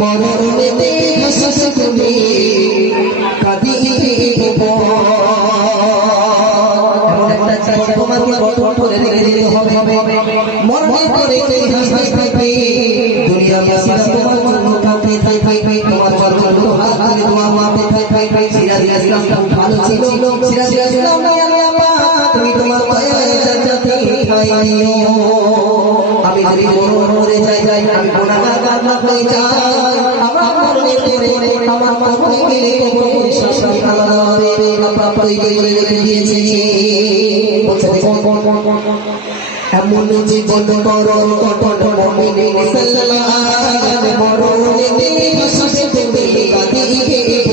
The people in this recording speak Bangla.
মরণেতে হাসাস তুমি কাঁদিব তোমাকে গঠন করে রেখে হবে মরণে করে হাসাস থাকবে দুনিয়াবাসীরা তোমার জন্য কাঁদতে থাকবে তোমার জন্য হাত ধরে তোমার মাপে থাকবে সিরাজ ইসলাম ভালো ছিল সিরাজ ইসলাম তুমি তোমার পায়ে যাতে খাইও আমি যদি মরে যাই আমি গুনাহগার হয়ে যাই আমার মরণে পড়ে আমার মরণে গেলে কবরে শাস্তি আলাদা হবে আল্লাহ তৈরি রেখে দিয়েছে বলছে এমন জীবন মরণ কত মুমিন সাল্লাল্লাহু আলাইহি মরণে হাসাস তুমি কাঁদিবে